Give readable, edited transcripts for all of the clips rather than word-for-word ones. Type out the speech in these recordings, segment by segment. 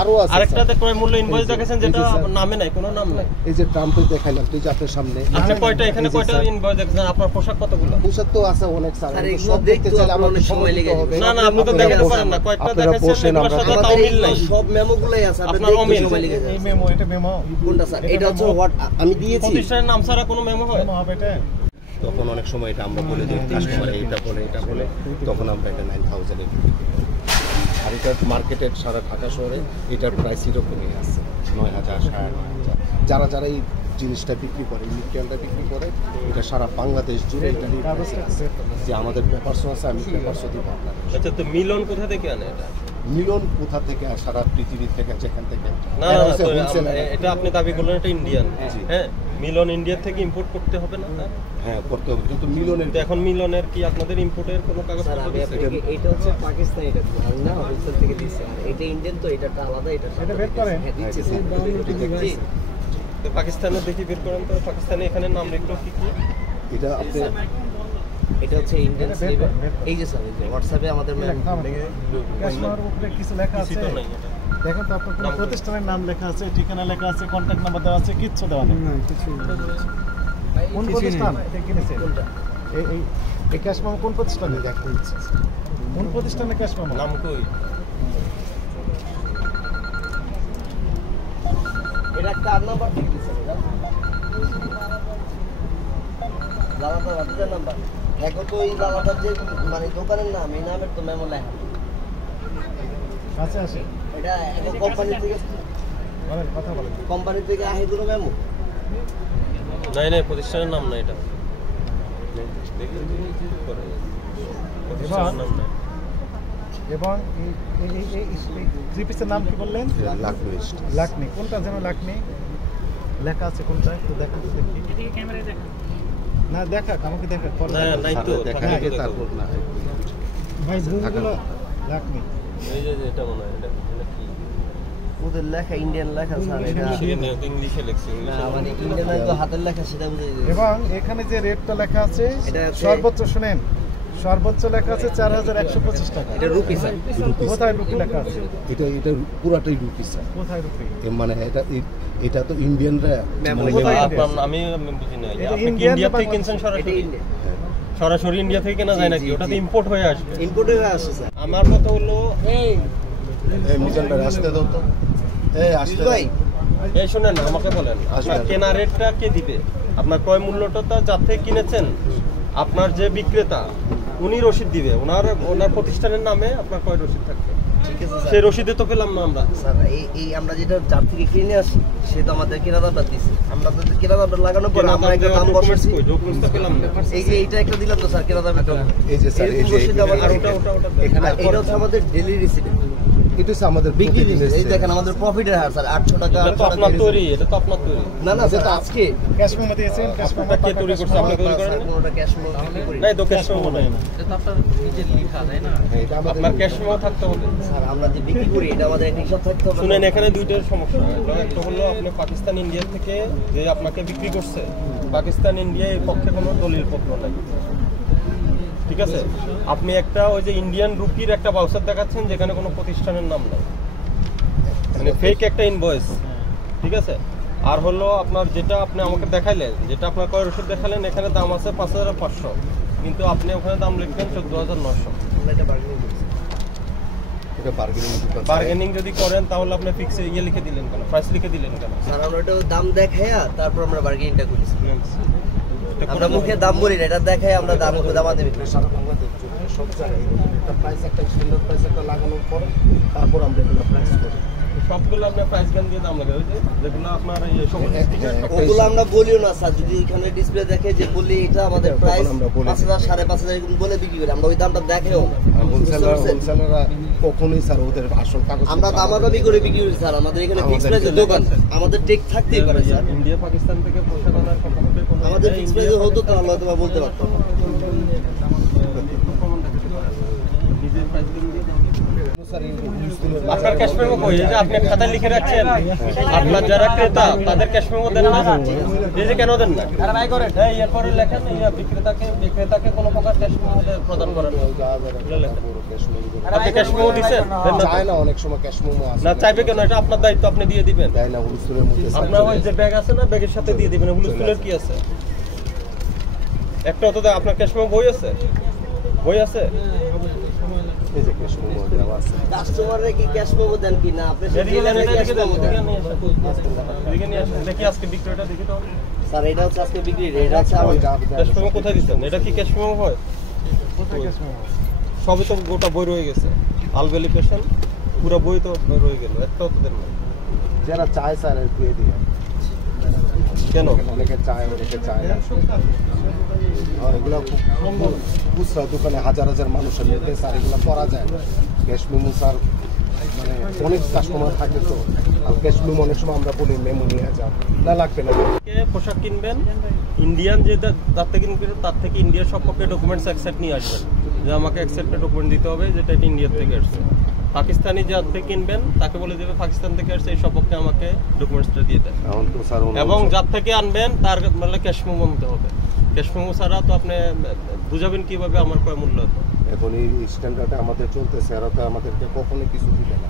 আরো আছে আরেকটাতে ক্রয় মূল্য ইনভয়েস দেখাছেন যেটা নামে নাই, কোনো নাম নাই। এই যে ট্রাম্পে দেখাইলাম তুই আপনার সামনে। আচ্ছা কয়টা এখানে কয়টা ইনভয়েস দেখাছেন? আপনার পোশাক কতগুলো? পোশাক তো আছে অনেক স্যার, সব দেখতে চাইলে আমার সময় লেগে যাবে। না না, আপনি তো দেখাতে পারেন না কয়টা দেখাচ্ছেন, এগুলোর সাথে তাও মিল নাই। সব মেমোগুলাই আছে, আপনার দেখতে সময় লেগে যাবে। এই মেমো, এটা মেমো কোনটা স্যার? এটা হচ্ছে হোয়াট আমি দিয়েছি। প্রতিষ্ঠানের নাম ছাড়া কোনো মেমো হয়? মেমো হবে এটা। তখন অনেক সময় এটা আমরা বলে দিই কাস্টমার এটা বলে তখন আমরা এটা 9000 এ বিক্রি করি। আর এটা মার্কেটের সারা ঢাকা শহরে এটার প্রাইস এরকমই আছে 9000 9,500। যারা যারা এই জিনিসটা বিক্রি করে, মেটেরিয়ালটা বিক্রি করে, এটা সারা বাংলাদেশ জুড়ে এটা যে আমাদের পেপারসও আছে, আমি পেপারসও দিব আপনার। আচ্ছা, তো মিলন কোথা থেকে আনে এটা? মিলন কোথা থেকে? সারা পৃথিবী থেকে, যেখান থেকে। না এটা আপনি দাবি করলেন এটা ইন্ডিয়ান। হ্যাঁ, মিলন ইন্ডিয়া থেকে ইম্পোর্ট করতে হবে না? হ্যাঁ করতে হবে, কিন্তু মিলনের এখন মিলনের কি আপনাদের ইম্পোর্টের কোনো কাগজপত্র দিয়েছে? এটা হচ্ছে পাকিস্তানি, এটা না হোলসেল থেকে দিয়েছে। আর এটা ইন্ডিয়ান, তো এটা আলাদা। এটা বের করেন। তো পাকিস্তানে দেখি বের করেন তো। পাকিস্তানে এখানে নাম লিখলো কি কি? এটা আপনি এটা হচ্ছে ইন্ডিয়ান স্লিপ। এই যে স্যার, এই যে হোয়াটসঅ্যাপে আমাদের ক্যাশমার উপরে কিছু লেখা আছে, তো নাই এটা। দেখেন তো আপনার কোন প্রতিষ্ঠানের নাম লেখা আছে, ঠিকানা লেখা আছে, কন্টাক্ট নাম্বার দেওয়া আছে, কিচ্ছু দেওয়া নেই। কোন প্রতিষ্ঠান থেকে কিনেছে? কোনটা? এই ক্যাশমার কোন প্রতিষ্ঠানে? কোন প্রতিষ্ঠানে ক্যাশমার নাম কই? এটা কার নাম্বার ঠিক দিছে? এটা লালাদার হাতের নাম্বার। দেখো তো এই লালাদার যে মানে দোকানের নাম, এই নামের তো মেমো লেখা আছে। আছে এটা একটা কোম্পানি থেকে, বলেন, কথা বলেন। কোম্পানি থেকে আহে দুটো মেমো। নাই নাই, প্রতিষ্ঠানের নাম নাই এটা। দেখি প্রতিষ্ঠানের নাম নাই। এবং এই থ্রি পিসের নাম কি বললেন? লাকমি। কোনটা যেন লাকমি লেখা আছে? কোনটা একটু দেখেন তো দেখি। না দেখা, আমাকে দেখা। না নাই তো, দেখা আগে তারপর না ভাই গুগল লাকমি। এই যে এটা মনে হয় এটা কি ওদের লেখা ইন্ডিয়ান লেখা স্যার। এটা ইংলিশে লেখছে, না মানে ইন্ডিয়ান তো হাতের লেখা, সেটা বুঝে যাবে। এবং এখানে যে রেটটা লেখা আছে সর্বোচ্চ, শুনেন, সর্বোচ্চ লেখা আছে 4125 টাকা। এটা রুপি স্যার। কোথায় রুপি লেখা আছে? এটা পুরাটাই রুপি স্যার। কোথায় রুপি? মানে এটা তো ইন্ডিয়ানরা আমি বুঝি না। আপনি ইন্ডিয়া থেকে কিনছেন সরাসরি ইন্ডিয়া থেকে কেনা যায় নাকি? ওটা তো ইম্পোর্ট হয়ে আসবে। ইম্পোর্ট হয়ে আসছে স্যার। আমার কথা হলো এই মিজান ভাই আসতে দাও তো। আসতে ভাই, এই শুনেন আমাকে বলেন, আপনার কেনা রেটটা কে দিবে? আপনার ক্রয় মূল্যটা যার থেকে কিনেছেন, আপনার যে বিক্রেতা উনি রসিদ দিবে, ওনার প্রতিষ্ঠানের নামে আপনার ক্রয় রসিদ থাকবে। ঠিক আছে স্যার। সেই রসিদে তো পেলাম না আমরা স্যার। এই আমরা যেটা যার থেকে কিনে আসি, সে তো আমাদের কেনা দামটা দিছে। আমরা তো কেনা দামটা লাগানোর পর আমরা একটা দাম বসাইছি। ডকুমেন্টস তো পেলাম না। এই যে এইটা একটা দিলাম তো স্যার, কেনা দামের জন্য। এই যে স্যার, এই যে আর ওটা এখানে এটা হচ্ছে আমাদের ডেইলি রিসিট। এটা হচ্ছে আমাদের বিক্রি দিছে। এই দেখেন আমাদের প্রফিটের হার স্যার 800 টাকা। এটা তো আপনার তৈরি, এটা তো আপনার তৈরি। না না স্যার, আজকে ক্যাশ মেমো দিয়েছেন? ক্যাশ মেমো কে তৈরি করছে? আপনি তৈরি করেন? কোনটা ক্যাশ মেমো বিক্রি করি নাই তো, ক্যাশ মেমো নাই। এটা তো আপনার নিজের লেখা তাই না? এটা আমাদের আপনার ক্যাশ মেমো থাকতে হবে স্যার। আমরা যে বিক্রি করি এটা আমাদের একটা হিসাব থাকতে হবে। শুনেন, এখানে দুইটার সমস্যা। একটা হলো আপনি পাকিস্তান ইন্ডিয়া থেকে যে আপনাকে বিক্রি করছে, পাকিস্তান ইন্ডিয়া এর পক্ষে কোনো দলিল পত্র নাই, ঠিক আছে? আপনি একটা ওই যে ইন্ডিয়ান রুপির একটা ভাউচার দেখাচ্ছেন যেখানে কোনো প্রতিষ্ঠানের নাম নাই, মানে ফেক একটা ইনভয়েস, ঠিক আছে? আর হলো আপনার যেটা আপনি আমাকে দেখাইলেন, যেটা আপনার ক্রয় রসিদ দেখালেন, এখানে দাম আছে 5500, কিন্তু আপনি ওখানে দাম লিখবেন 14900। বার্গেনিং যদি করেন তাহলে আপনি ফিক্স লিখে দিলেন কেন, প্রাইস লিখে দিলেন কেন? স্যার আমরা এটা দাম দেখাইয়া তারপর আমরা বার্গেনিংটা করি। আমরা মুখে দাম বলি না, এটা দেখাই আমরা দাম দামাতে বিক্রি করি। সব জায়গায় একটা প্রাইস, একটা সুন্দর প্রাইস একটা লাগানোর পর তারপর আমরা এগুলো প্রাইস করি। সবগুলো আপনার প্রাইস গান দিয়ে দাম লাগে, যেগুলো আপনার ওগুলো আমরা বলিও না স্যার। যদি এখানে ডিসপ্লে দেখে যে বলি এটা আমাদের প্রাইস 5000 5500 এরকম বলে বিক্রি করি, আমরা ওই দামটা দেখাইও না। হোলসেলাররা কখনোই স্যার ওদের আসল কাগজ আমরা দামাদামি করে বিক্রি করি স্যার। আমাদের এখানে ফিক্স প্রাইসের দোকান, আমাদের টেক থাকতেই পারে স্যার। ইন্ডিয়া পাকিস্তান থেকে পয়সা আনার কথা হবে কোনো, আমাদের ফিক্স প্রাইসে হতো তাহলে হয়তো বলতে পারতাম। নিজের প্রাইস দিয়ে স্যার ইউজ দিলে আপনার ক্যাশ মেমো কই? এই যে আপনি খাতায় লিখে রাখছেন, আপনার যারা ক্রেতা তাদের ক্যাশ মেমো দেন না, এই যে কেন দেন না? এই এরপরে লেখেন বিক্রেতাকে কোনো প্রকার ক্যাশ মেমো প্রদান করেন না। আপনি ক্যাশ মেমো দিচ্ছেন? চায় না, অনেক সময় ক্যাশ মেমো আসে না, চাইবে কেন? এটা আপনার দায়িত্ব, আপনি দিয়ে দিবেন। দেয় না, হুলস্থুলের মধ্যে আপনার ওই যে ব্যাগ আছে না, ব্যাগের সাথে দিয়ে দিবেন। হুলস্থুলের কি আছে? একটা তো আপনার ক্যাশ মেমো বই আছে, বই আছে। এই যে ক্যাশ মেমো দেওয়া আছে। কাস্টমাররা কি ক্যাশ মেমো দেন কি না? আপনি এদিকে নেন, ক্যাশ এদিকে মেমো দেন। এদিকে নিয়ে আসেন, দেখি আজকে বিক্রয়টা দেখি তো। স্যার এটা হচ্ছে আজকে বিক্রি রেট, এটা হচ্ছে আমার ক্যাশ মেমো কোথায় দিচ্ছেন? এটা কি ক্যাশ মেমো হয়? কোথায় ক্যাশ মেমো? সবই তো গোটা বই রয়ে গেছে। আলবেলি পেশেন্ট পুরো বই তো রয়ে গেল, একটাও তো দেন না। যারা চায় স্যার দিয়ে দিয়ে কেন? অনেকে চায়, অনেকে চায় না। এগুলো খুচরা দোকানে হাজার হাজার মানুষের মধ্যে স্যার এগুলো করা যায় না। ক্যাশ মেমো স্যার মানে অনেক কাস্টমার থাকে তো, আর ক্যাশ মেমো অনেক সময় আমরা বলি মেমো নিয়ে যাও, না লাগবে না। পোশাক কিনবেন, ইন্ডিয়ান যে তার থেকে কিনবেন, তার থেকে ইন্ডিয়ার সবপক্ষে ডকুমেন্টস এক সেট নিয়ে আসবেন, যে আমাকে এক সেটটা ডকুমেন্ট দিতে হবে যেটা এটা ইন্ডিয়ার থেকে আসছে। পাকিস্তানি যার থেকে কিনবেন তাকে বলে দেবে পাকিস্তান থেকে আসছে, এই সবপক্ষে আমাকে ডকুমেন্টসটা দিয়ে দেন। এখন তো স্যার এবং যার থেকে আনবেন তার মানে ক্যাশ মেমো আনতে হবে। ক্যাশ মেমো ছাড়া তো আপনি বুঝাবেন কিভাবে আমার ক্রয় মূল্য হতো। এখন এই স্ট্যান্ডার্ডে আমাদের চলতেছে, এরা তো আমাদেরকে কখনো কিছু দিবে না।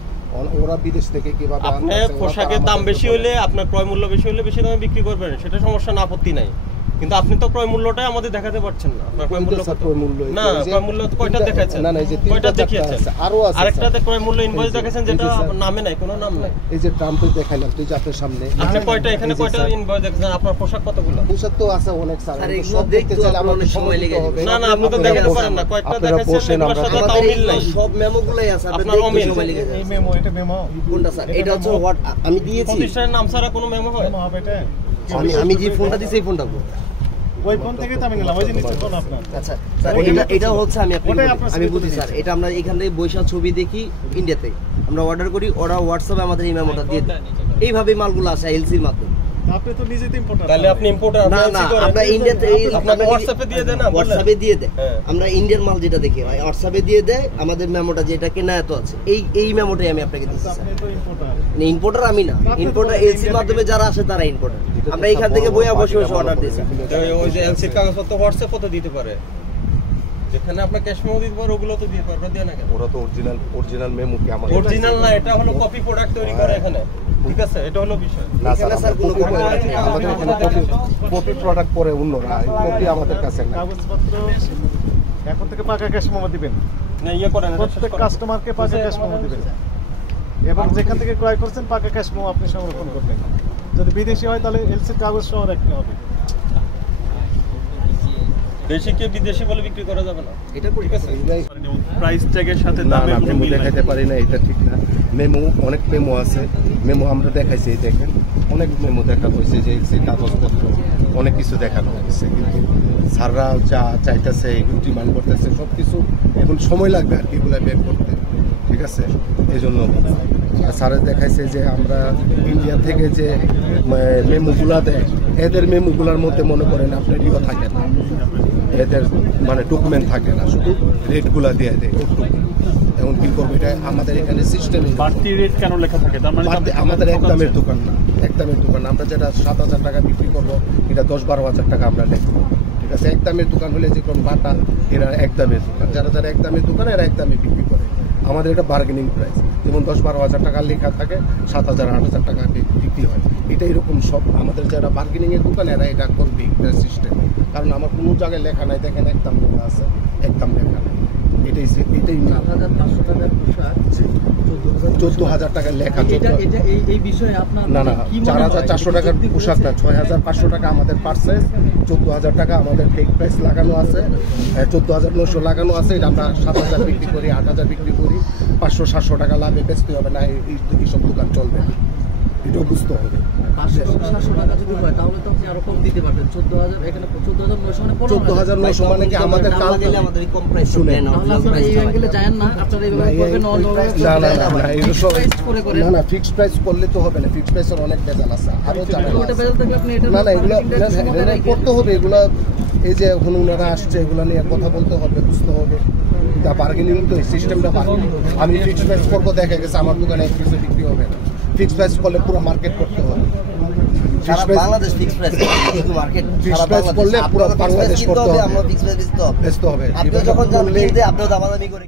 ওরা বিদেশ থেকে কিভাবে আপনি আনতেছে, ওরা তো পোশাকের দাম আমাদের বেশি হলে, আপনার ক্রয় মূল্য বেশি হলে বেশি দামে বিক্রি করবেন, সেটা সমস্যা না, আপত্তি নাই। কিন্তু আপনি তো ক্রয় মূল্যটাই আমাদের দেখাতে পারছেন না। আপনার ক্রয় মূল্য কত? ক্রয় মূল্য না, ক্রয় মূল্য তো কয়টা দেখাচ্ছেন? না না, এই যে কয়টা 3টা দেখিয়েছেন? আছে, আরো আছে। আরেকটাতে ক্রয় মূল্য ইনভয়েস এই যে, দেখাচ্ছেন, এই যেটা যে স্যার, নামে নাই, কোনো নাম নাই। এই যে ট্রাম্পে দেখাইলাম, তুই জাতের সামনে আপনি কয়টা এখানে এই যে কয়টা স্যার, ইনভয়েস দেখেছেন? আপনার পোশাক কতগুলো? পোশাক তো আছে অনেক স্যার, স্যার, কিন্তু এগুলো সব দেখতে দেখতেও চাইলে আপনার আমাদের অনেক সময় লেগে হবে। যাবে। না না, আপনি তো আপনারা দেখাতে বসেন, পারেন না, কয়টা আপনারা দেখাচ্ছেন বসেন, এগুলোর আমরা সাথে আমাদের তাও মিল এগুলো নাই। সব মেমোগুলোই আছে, আপনার আপনার অমিল। সময় লেগে এই যাবে। মেমো, এটা মেমো। কোনটা স্যার? এটা হচ্ছে মেমো। হোয়াট আমি দিয়েছি। প্রতিষ্ঠানের নাম ছাড়া কোনো মেমো হয়? মেমো হবে এটা? আমি যে ফোনটা দিয়েছি এই ফোনটা কোন? ওই ফোন থেকে তো আমি নিলাম, ওই যে নিচে ফোন আপনার। আচ্ছা স্যার, ওইটা এটা হচ্ছে আমি আপনাকে ওটাই বলি। আপনার আমি ছবি বুঝি তুলে স্যার, নিয়েছি। এটা আমরা এখান থেকে বৈশাখ ছবি দেখি ইন্ডিয়াতে, আমরা অর্ডার করি, ওরা হোয়াটসঅ্যাপে আমাদের এই মেমোটা দিয়ে দেয়। এইভাবেই মালগুলো আসে এলসির মাধ্যমে। আপনি তো নিজে তো ইম্পোর্টার। তাহলে আপনি ইম্পোর্টার? না না, আমরা ইন্ডিয়াতে আপনাকে হোয়াটসঅ্যাপে দিয়ে দেন না, বললেন। হোয়াটসঅ্যাপে দিয়ে দেয়। হ্যাঁ। আমরা ইন্ডিয়ান মাল যেটা দেখি হোয়াটসঅ্যাপে দিয়ে দেয়, আমাদের মেমোটা যেটা কেনা এত আছে, এই মেমোটাই আমি আপনাকে দিচ্ছি স্যার। আপনি তো ইম্পোর্টার। ইম্পোর্টার আমি না, ইম্পোর্টার এলসির মাধ্যমে যারা আসে তারা ইম্পোর্টার। আমরা এখান থেকে বইয়া বসে বসে অর্ডার দিয়েছি। তো ওই যে এলসির কাগজপত্র হোয়াটসঅ্যাপে তো দিতে পারে, যেখানে আপনার ক্যাশ মেমো দিতে পারে ওগুলো তো দিয়ে পারবে, দিয়ে না কেন? ওরা তো অরিজিনাল মেমো কি আমাদের অরিজিনাল না, এটা হলো কপি প্রোডাক্ট তৈরি করে এখানে, ঠিক আছে? এটা হলো বিষয়। না স্যার, এখানে স্যার কোনো আমাদের copy এখানে- আমাদের এখানে কপি প্রোডাক্ট পরে অন্যরা, কপি আমাদের কাছে না। কাগজপত্র এখন থেকে পাকা ক্যাশ মেমো দিবেন, না ইয়ে করেন, এটা শেষ প্রত্যেক করেন। কাস্টমারকে পাকা ক্যাশ মেমো দিবেন, এবং যেখান থেকে ক্রয় করছেন পাকা ক্যাশ মেমো আপনি সংরক্ষণ করবেন। যদি বিদেশি হয় তাহলে এলসির কাগজ সহ রাখতে হবে। দেশিকে বিদেশি বলে বিক্রি করা যাবে না, এটা ঠিক আছে? প্রাইস ট্যাগের সাথে না দামে না, কোনো মেমো মিল নাই। দেখাইতে পারি না, এটা ঠিক না। মেমো অনেক মেমো আছে, মেমো আমরা দেখাইছি, এই দেখেন অনেক মেমো দেখা হয়েছে, যে সেই কাগজপত্র অনেক কিছু দেখানো হয়েছে, কিন্তু স্যাররা যা চাইতেছে এগুলো ডিমান্ড করতেছে সব কিছু, এখন সময় লাগবে আর কি এগুলো বের করতে, ঠিক আছে? এই জন্য স্যারে দেখাইছে যে আমরা ইন্ডিয়া থেকে যে মেমোগুলা দেয়, এদের মেমোগুলার মধ্যে মনে করেন আপনার ইয়ে থাকে না, এদের মানে ডকুমেন্ট থাকে না, শুধু রেটগুলা দিয়ে দেয় ওটুকু। এখন কি করবো, এটা আমাদের এখানে সিস্টেম। বাড়তি রেট কেন লেখা থাকে? তার মানে আমাদের একদমের দোকান না, একদমের দোকান। আমরা যেটা 7,000 টাকা বিক্রি করবো, এটা 10-12 হাজার টাকা আমরা লিখবো, ঠিক আছে? একদমের দোকান হলে যে কোন বাটা, এরা একদমের দোকান, যারা একদমের দোকান এরা একদমে বিক্রি করে। আমাদের এটা বার্গেনিং প্রাইস, যেমন 10-12 হাজার টাকা লেখা থাকে, 7,000-8,000 টাকা বিক্রি হয়। এটা এরকম সব আমাদের যারা বার্গেনিং এর দোকান এরা এটা করবে সিস্টেম, কারণ আমার কোনো জায়গায় লেখা নাই, দেখেন একদম লেখা আছে, একদম লেখা নাই, এটাই 7,500 টাকার পোশাক 14,000 টাকা লেখা। এই বিষয়ে আপনার না না, কি মনে হয়? 4,400 টাকার পোশাক না, 6,500 টাকা আমাদের পার্সেস, 14,000 টাকা আমাদের টেক প্রাইস লাগানো আছে, 14,900 লাগানো আছে। এটা আমরা 7,000 বিক্রি করি, 8,000 বিক্রি করি, 500-700 টাকা লাভে বেচতে হবে না, এইসব দোকান চলবে না, এটাও বুঝতে হবে। 500-700 টাকা যদি হয় তাহলে তো আপনি আরো কম দিতে পারবেন। 14,000 এখানে 14,900 মানে 14,900 মানে কি আমাদের কাল গেলে আমাদের কম প্রাইস শুনে। দেন না, তাহলে আপনারা এই অ্যাঙ্গেলে যায়েন না, আপনারা এইভাবে করবেন, অন্য না না না, এগুলো সব না না, ফিক্সড প্রাইস করলে তো হবে না, ফিক্সড প্রাইসের অনেক বেজাল আছে, আরো ঝামেলা ওটা আছে। বেজাল থাকলে আপনি এটা না না, এগুলো করতে হবে, এগুলো এই যে এখন ওনারা আসছে, এগুলো নিয়ে কথা বলতে হবে, বুঝতে হবে, বার্গেনিং তো সিস্টেমটা বার্গেনিং। আমি ফিক্সড প্রাইস করবো, দেখা গেছে আমার দোকানে কিছু বিক্রি হবে না। ফিক্সড প্রাইস করলে পুরো মার্কেট করতে হবে। সারা বাংলাদেশ ফিক্সড প্রাইস শুধু মার্কেট ফিক্সড প্রাইস করলে পুরো বাংলাদেশ করতে হবে, আমরা ফিক্সড প্রাইস বেচতে হবে। আপনি যখন যাবেন কিনতে আপনিও দামাদামি করে